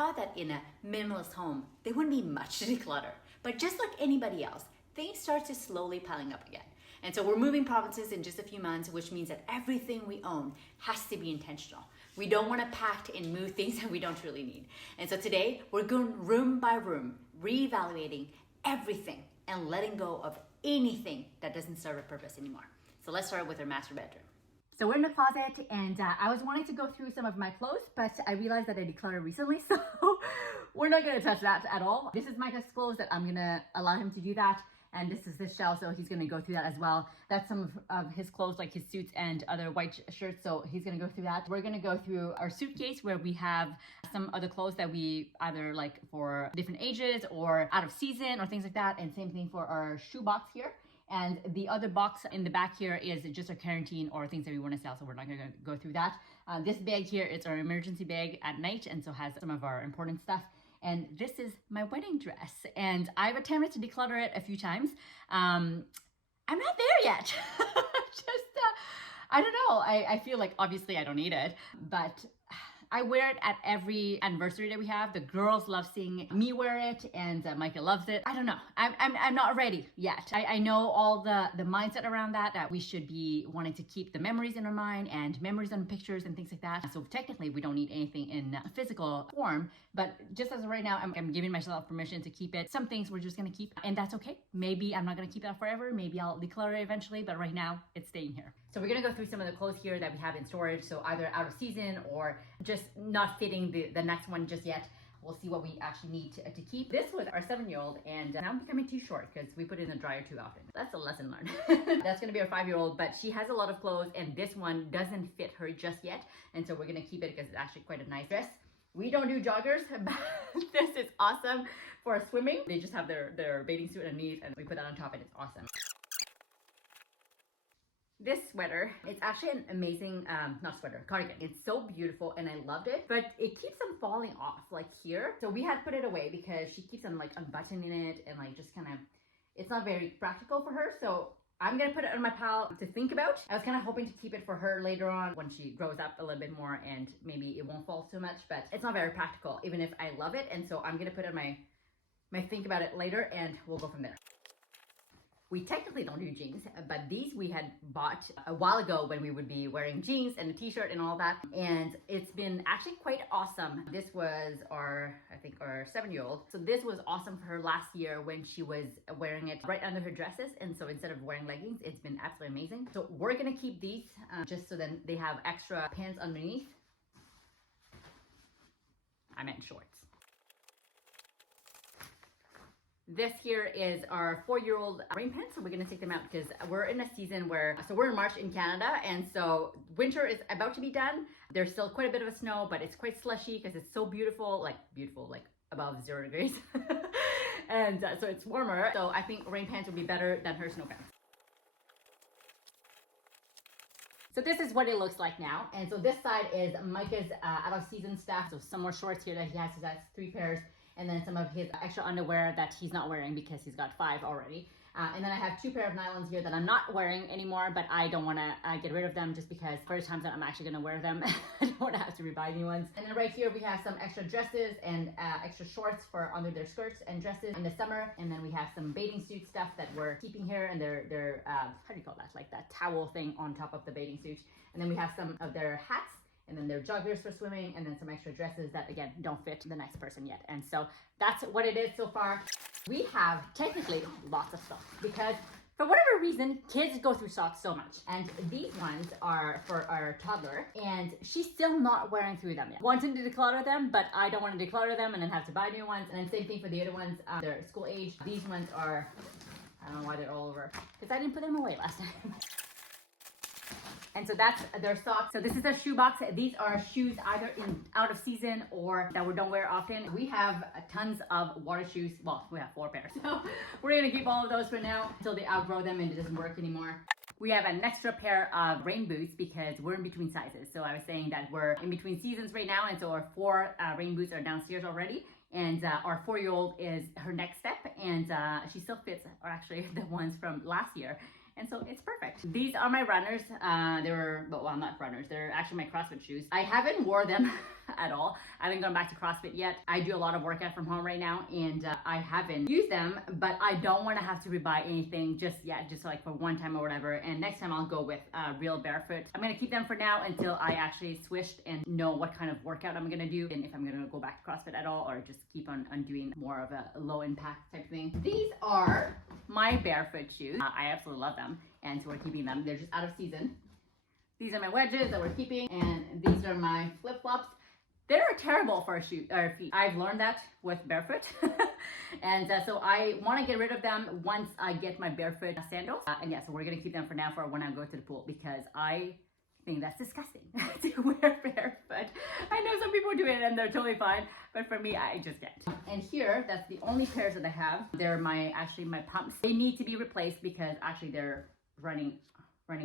thought that in a minimalist home, there wouldn't be much to declutter. But just like anybody else, things start to slowly piling up again. And so we're moving provinces in just a few months, which means that everything we own has to be intentional. We don't want to pack and move things that we don't really need. And so today we're going room by room, reevaluating everything and letting go of anything that doesn't serve a purpose anymore. So let's start with our master bedroom. So we're in the closet, and I was wanting to go through some of my clothes, but I realized that I decluttered recently, so we're not going to touch that at all. This is Micah's clothes that I'm going to allow him to do that. And this is this shelf, so he's going to go through that as well. That's some of his clothes, like his suits and other white shirts, so he's going to go through that. We're going to go through our suitcase where we have some other clothes that we either like for different ages or out of season or things like that. And same thing for our shoe box here. And the other box in the back here is just our quarantine or things that we want to sell, so we're not going to go through that. This bag here is our emergency bag at night, and so has some of our important stuff. And this is my wedding dress, and I've attempted to declutter it a few times. I'm not there yet. I don't know. I feel like obviously I don't need it, but I wear it at every anniversary that we have. The girls love seeing me wear it, and Micah loves it. I don't know. I'm not ready yet. I know all the mindset around that we should be wanting to keep the memories in our mind and memories on pictures and things like that. So technically we don't need anything in physical form, but just as of right now, I'm giving myself permission to keep it. Some things we're just gonna keep, and that's okay. Maybe I'm not gonna keep that forever. Maybe I'll declutter it eventually, but right now it's staying here. So we're gonna go through some of the clothes here that we have in storage. So either out of season or just not fitting the next one just yet. We'll see what we actually need to keep. This was our 7-year-old, and now I'm becoming too short because we put it in the dryer too often. That's a lesson learned. That's gonna be our 5-year-old, but she has a lot of clothes, and this one doesn't fit her just yet. And so we're gonna keep it because it's actually quite a nice dress. We don't do joggers, but this is awesome for swimming. They just have their bathing suit underneath, and we put that on top, and it's awesome. This sweater, it's actually an amazing, cardigan. It's so beautiful and I loved it, but it keeps on falling off like here. So we had put it away because she keeps on like unbuttoning it and like just kind of, it's not very practical for her. So I'm gonna put it on my pile to think about. I was kind of hoping to keep it for her later on when she grows up a little bit more and maybe it won't fall so much, but it's not very practical even if I love it. And so I'm gonna put it on my think about it later and we'll go from there. We technically don't do jeans, but these we had bought a while ago when we would be wearing jeans and a t-shirt and all that. And it's been actually quite awesome. This was our 7-year-old. So this was awesome for her last year when she was wearing it right under her dresses. And so instead of wearing leggings, it's been absolutely amazing. So we're gonna keep these just so then they have extra pants underneath. I meant shorts. This here is our 4-year-old rain pants, so we're gonna take them out because we're in a season where, so we're in March in Canada, and so winter is about to be done. There's still quite a bit of snow, but it's quite slushy because it's so beautiful, like above 0 degrees. And so it's warmer, so I think rain pants would be better than her snow pants. So this is what it looks like now. And so this side is Micah's out of season stuff. So some more shorts here that he has, so that's 3 pairs. And then some of his extra underwear that he's not wearing because he's got 5 already. And then I have 2 pair of nylons here that I'm not wearing anymore, but I don't want to get rid of them just because for the times that I'm actually going to wear them, I don't want to have to rebuy new ones. And then right here we have some extra dresses and extra shorts for under their skirts and dresses in the summer. And then we have some bathing suit stuff that we're keeping here, and their how do you call that? Like that towel thing on top of the bathing suit. And then we have some of their hats, and then their joggers for swimming, and then some extra dresses that again don't fit the next person yet. And so that's what it is so far. We have technically lots of socks because for whatever reason, kids go through socks so much. And these ones are for our toddler, and she's still not wearing through them yet. Wanting to declutter them, but I don't want to declutter them and then have to buy new ones. And then same thing for the other ones, they're school age. These ones are, I don't know why they're all over, because I didn't put them away last time. And so that's their socks. So this is their shoe box. These are shoes either in out of season or that we don't wear often. We have tons of water shoes. Well, we have 4 pairs. So we're gonna keep all of those for now until they outgrow them and it doesn't work anymore. We have an extra pair of rain boots because we're in between sizes. So I was saying that we're in between seasons right now, and so our 4 rain boots are downstairs already. And our 4-year-old is her next step, and she still fits, or actually the ones from last year. And so it's perfect. These are my runners. Well, not runners. They're actually my CrossFit shoes. I haven't wore them at all. I haven't gone back to CrossFit yet. I do a lot of workout from home right now, and I haven't used them, but I don't want to have to rebuy anything just yet, just like for one time or whatever. And next time I'll go with real barefoot. I'm going to keep them for now until I actually switched and know what kind of workout I'm going to do, and if I'm going to go back to CrossFit at all, or just keep on doing more of a low impact type thing. These are my barefoot shoes. I absolutely love them, and so we're keeping them. They're just out of season. These are my wedges that we're keeping, and these are my flip-flops. They're terrible for feet. I've learned that with barefoot. And so I want to get rid of them once I get my barefoot sandals. And yeah, so we're going to keep them for now for when I go to the pool, because I think that's disgusting to wear barefoot. I know some people do it and they're totally fine, but for me, I just can't. And here, that's the only pairs that I have. They're my pumps. They need to be replaced because actually they're running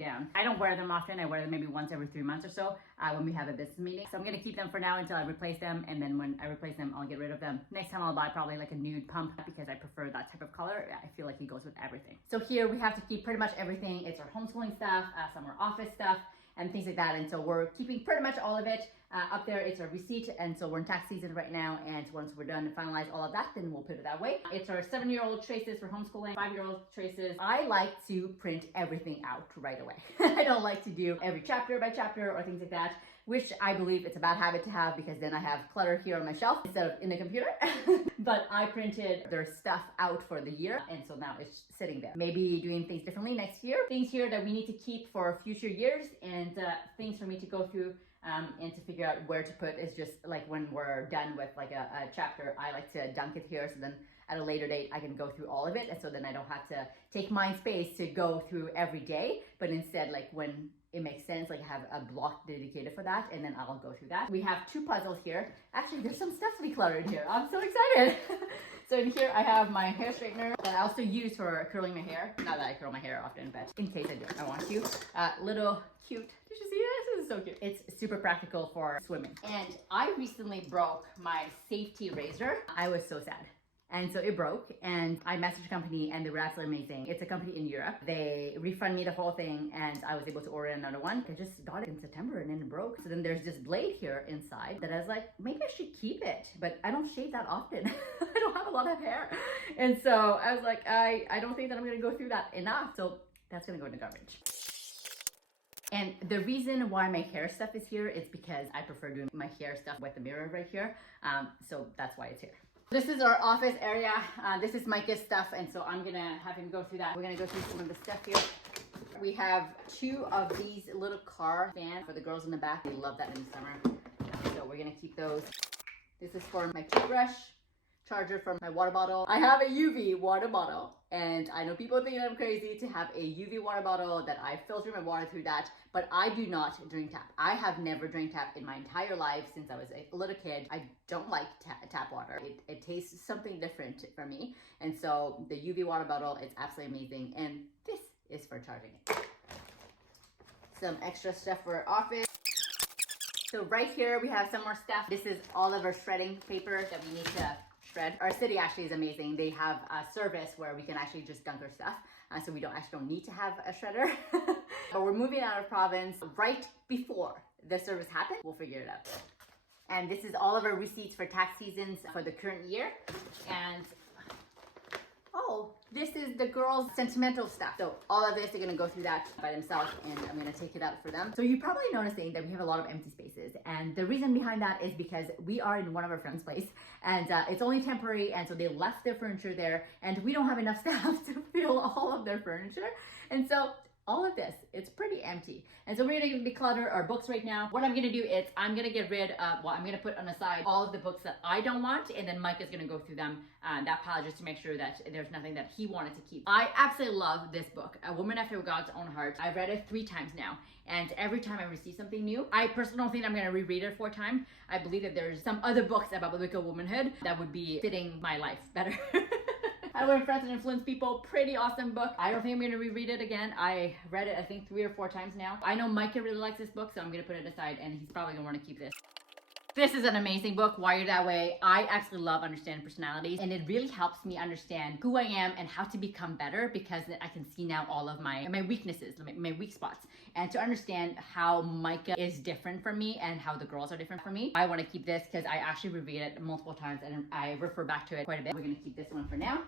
down. I don't wear them often. I wear them maybe once every 3 months or so when we have a business meeting. So I'm going to keep them for now until I replace them, and then when I replace them, I'll get rid of them. Next time I'll buy probably like a nude pump because I prefer that type of color. I feel like it goes with everything. So here we have to keep pretty much everything. It's our homeschooling stuff, some more office stuff, and things like that. And so we're keeping pretty much all of it. Up there, it's our receipt, and so we're in tax season right now, and once we're done to finalize all of that, then we'll put it that way. It's our 7-year-old traces for homeschooling, 5-year-old traces. I like to print everything out right away. I don't like to do every chapter by chapter or things like that, which I believe it's a bad habit to have, because then I have clutter here on my shelf instead of in the computer. But I printed their stuff out for the year, and so now it's sitting there. Maybe doing things differently next year. Things here that we need to keep for future years, and things for me to go through and to figure out where to put is just like when we're done with like a chapter, I like to dunk it here, so then at a later date I can go through all of it, and so then I don't have to take mind space to go through every day, but instead like when it makes sense, like have a block dedicated for that, and then I'll go through that. We have 2 puzzles here. Actually, there's some stuff to be cluttered here. I'm so excited. So in here I have my hair straightener that I also use for curling my hair. Not that I curl my hair often, but in case I want to. Little cute. Did you see this? This is so cute. It's super practical for swimming. And I recently broke my safety razor. I was so sad. And so it broke, and I messaged the company, and they were absolutely amazing. It's a company in Europe. They refunded me the whole thing, and I was able to order another one. I just got it in September, and then it broke. So then there's this blade here inside that I was like, maybe I should keep it, but I don't shave that often. I don't have a lot of hair. And so I was like, I don't think that I'm gonna go through that enough. So that's gonna go in the garbage. And the reason why my hair stuff is here is because I prefer doing my hair stuff with the mirror right here. So that's why it's here. This is our office area. This is Micah's stuff, and so I'm gonna have him go through that. We're gonna go through some of the stuff here. We have 2 of these little car fans for the girls in the back. They love that in the summer. So we're gonna keep those. This is for my toothbrush, charger for my water bottle. I have a UV water bottle, and I know people think I'm crazy to have a UV water bottle that I filter my water through that, but I do not drink tap. I have never drank tap in my entire life since I was a little kid. I don't like tap water. It tastes something different for me, and so the UV water bottle is absolutely amazing, and this is for charging it. Some extra stuff for our office. So right here we have some more stuff. This is all of our shredding paper that we need to shred. Our city actually is amazing. They have a service where we can actually just dunk our stuff. So we don't need to have a shredder. But we're moving out of province right before the service happens. We'll figure it out. And this is all of our receipts for tax seasons for the current year. And oh, this is the girls' sentimental stuff. So all of this, they're gonna go through that by themselves, and I'm gonna take it out for them. So you're probably noticing that we have a lot of empty spaces. And the reason behind that is because we are in one of our friends' place, and it's only temporary, and so they left their furniture there, and we don't have enough staff to fill all of their furniture. And so all of this, it's pretty empty. And so we're gonna declutter our books right now. What I'm gonna do is I'm gonna get rid of, I'm gonna put on the side all of the books that I don't want, and then Mike is gonna go through them, that pile, just to make sure that there's nothing that he wanted to keep. I absolutely love this book, A Woman After God's Own Heart. I've read it 3 times now, and every time I receive something new, I personally don't think I'm gonna reread it 4 times. I believe that there's some other books about biblical womanhood that would be fitting my life better. How to Impress and Influence People, pretty awesome book. I don't think I'm gonna reread it again. I read it, I think 3 or 4 times now. I know Micah really likes this book, so I'm gonna put it aside, and he's probably gonna wanna keep this. This is an amazing book, Wired That Way. I actually love understanding personalities, and it really helps me understand who I am and how to become better, because I can see now all of my weaknesses, my weak spots, and to understand how Micah is different from me and how the girls are different from me. I want to keep this because I actually reviewed it multiple times and I refer back to it quite a bit. We're going to keep this one for now.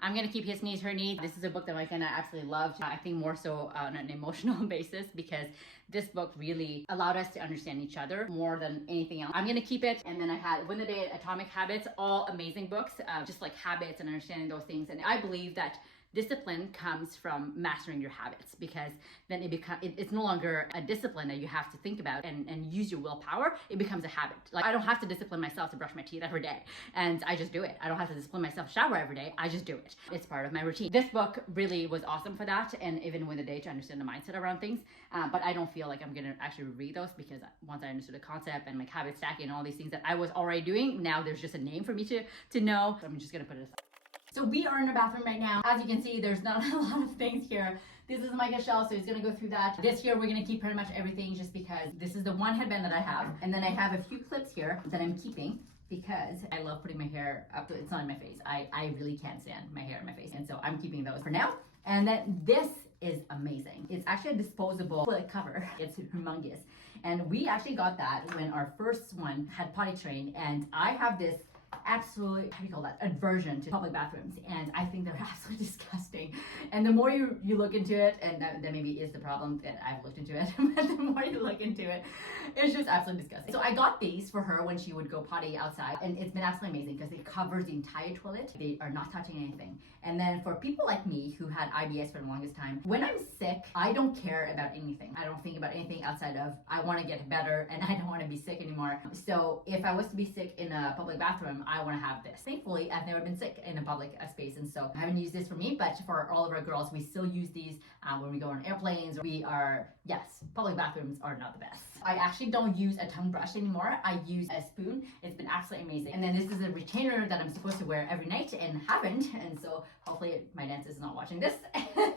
I'm going to keep His Needs, Her Needs. This is a book that Micah and I absolutely loved. I think more so on an emotional basis, because this book really allowed us to understand each other more than anything else. I'm going to keep it. And then I had Win the Day, Atomic Habits, all amazing books, just like habits and understanding those things. And I believe that discipline comes from mastering your habits, because then it's no longer a discipline that you have to think about and use your willpower. It becomes a habit. Like, I don't have to discipline myself to brush my teeth every day, and I just do it. I don't have to discipline myself to shower every day. I just do it. It's part of my routine. This book really was awesome for that, and even Win the Day, to understand the mindset around things. But I don't feel like I'm gonna actually read those, because once I understood the concept and like habit stacking and all these things that I was already doing, now there's just a name for me to know. So I'm just gonna put it aside. So we are in the bathroom right now. As you can see, there's not a lot of things here. This is Micah's shelf, so he's gonna go through that. This year, we're gonna keep pretty much everything, just because this is the one headband that I have. And then I have a few clips here that I'm keeping, because I love putting my hair up. It's not in my face. I really can't stand my hair in my face. And so I'm keeping those for now. And then this is amazing. It's actually a disposable cover. It's humongous. And we actually got that when our first one had potty train. And I have this absolute, how do you call that, aversion to public bathrooms, and I think they're absolutely disgusting. And the more you look into it, and that maybe is the problem that I've looked into it, but the more you look into it, it's just absolutely disgusting. So I got these for her when she would go potty outside, and it's been absolutely amazing because it covers the entire toilet. They are not touching anything. And then for people like me who had IBS for the longest time, when I'm sick, I don't care about anything. I don't think about anything outside of, I want to get better and I don't want to be sick anymore. So if I was to be sick in a public bathroom, I want to have this. Thankfully, I've never been sick in a public space, and so I haven't used this for me, but for all of our girls, we still use these when we go on airplanes. Yes, public bathrooms are not the best. I actually don't use a tongue brush anymore. I use a spoon. It's been absolutely amazing. And then this is a retainer that I'm supposed to wear every night and haven't, and so hopefully my dentist is not watching this.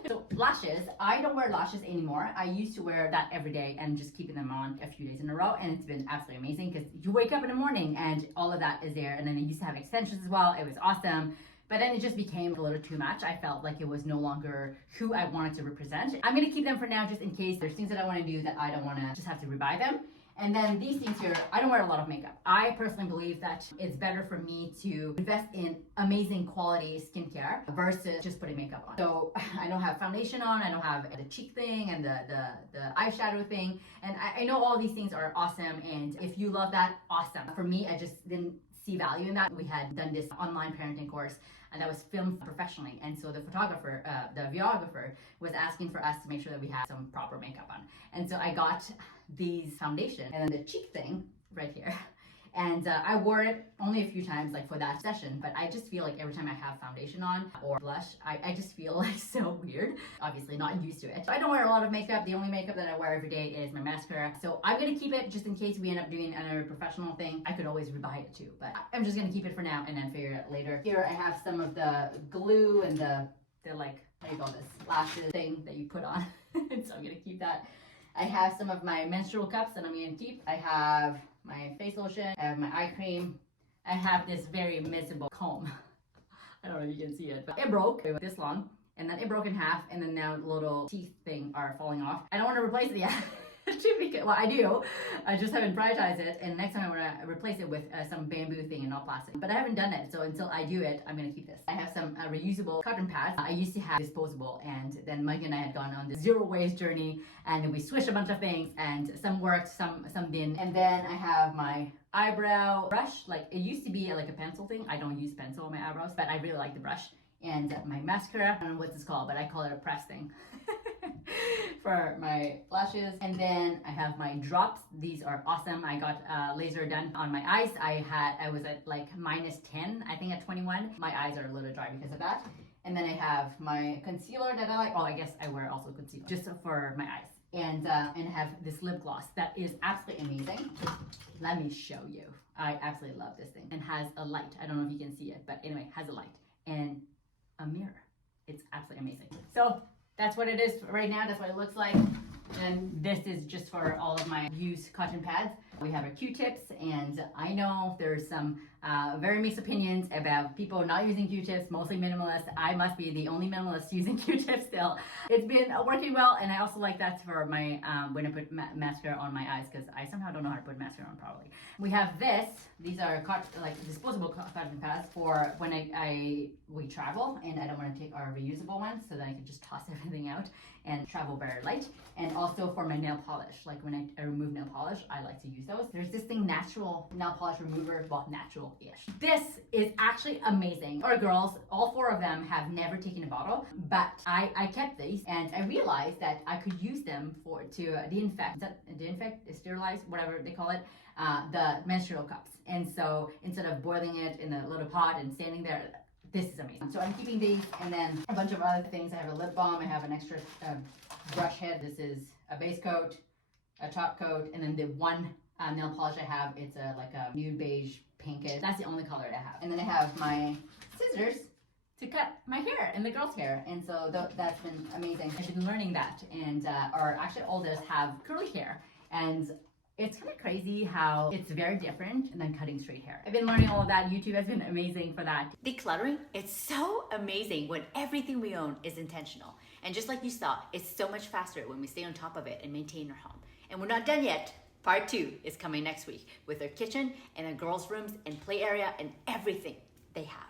So lashes, I don't wear lashes anymore. I used to wear that every day and just keeping them on a few days in a row, and it's been absolutely amazing because you wake up in the morning and all of that is there. And then I used to have extensions as well. It was awesome. But then it just became a little too much. I felt like it was no longer who I wanted to represent. I'm gonna keep them for now just in case there's things that I wanna do that I don't wanna just have to rebuy them. And then these things here, I don't wear a lot of makeup. I personally believe that it's better for me to invest in amazing quality skincare versus just putting makeup on. So I don't have foundation on, I don't have the cheek thing and the eyeshadow thing. And I know all these things are awesome, and if you love that, awesome. For me, I just didn't see value in that. We had done this online parenting course, and that was filmed professionally, and so the photographer, the videographer, was asking for us to make sure that we had some proper makeup on. And so I got these foundation and then the cheek thing right here, and I wore it only a few times, like for that session, but I just feel like every time I have foundation on or blush, I just feel like so weird. Obviously not used to it. I don't wear a lot of makeup. The only makeup that I wear every day is my mascara, so I'm gonna keep it just in case we end up doing another professional thing. I could always rebuy it too, but I'm just gonna keep it for now and then figure it out later. Here I have some of the glue and the like, what do you call this, lashes thing that you put on. So I'm gonna keep that. I have some of my menstrual cups that I'm gonna keep. I have my face lotion, I have my eye cream. I have this very miserable comb. I don't know if you can see it, but it broke. It was this long, and then it broke in half, and then now little teeth thing are falling off. I don't want to replace it yet. Well, I do. I just haven't prioritized it, and next time I want to replace it with some bamboo thing and not plastic. But I haven't done it, so until I do it, I'm gonna keep this. I have some reusable cotton pads. I used to have disposable, and then Mike and I had gone on the zero waste journey, and we switched a bunch of things, and some worked, some didn't. And then I have my eyebrow brush. Like, it used to be like a pencil thing. I don't use pencil on my eyebrows, but I really like the brush. And my mascara, I don't know what it's called, but I call it a press thing. For my lashes. And then I have my drops. These are awesome. I got laser done on my eyes. I was at like -10, I think at 21. My eyes are a little dry because of that. And then I have my concealer that I like. Oh, I guess I wear also concealer just for my eyes. And I have this lip gloss that is absolutely amazing. Let me show you. I absolutely love this thing. And has a light. I don't know if you can see it, but anyway, has a light and a mirror. It's absolutely amazing. So that's what it is right now. That's what it looks like. And this is just for all of my used cotton pads. We have our Q-tips, and I know there's some very mixed opinions about people not using Q-tips, mostly minimalist. I must be the only minimalist using Q-tips still. It's been working well, and I also like that for my when I put mascara on my eyes, because I somehow don't know how to put mascara on properly. We have this. These are like disposable cotton pads for when we travel, and I don't want to take our reusable ones, so that I can just toss everything out and travel very light. And also for my nail polish, like when I remove nail polish, I like to use those. There's this thing, natural nail polish remover, well, natural-ish. This is actually amazing. Our girls, all 4 of them, have never taken a bottle, but I kept these, and I realized that I could use them to deinfect, sterilize, whatever they call it, the menstrual cups. And so instead of boiling it in a little pot and standing there, this is amazing. So I'm keeping these, and then a bunch of other things. I have a lip balm, I have an extra brush head. This is a base coat, a top coat, and then the one nail polish I have, it's like a nude beige pinkish. That's the only color I have. And then I have my scissors to cut my hair and the girls' hair, and so that's been amazing. I've been learning that, and our actually oldest have curly hair, and it's kind of crazy how it's very different than cutting straight hair. I've been learning all of that. YouTube has been amazing for that. Decluttering, it's so amazing when everything we own is intentional. And just like you saw, it's so much faster when we stay on top of it and maintain our home. And we're not done yet. Part 2 is coming next week with our kitchen and our girls' rooms and play area and everything they have.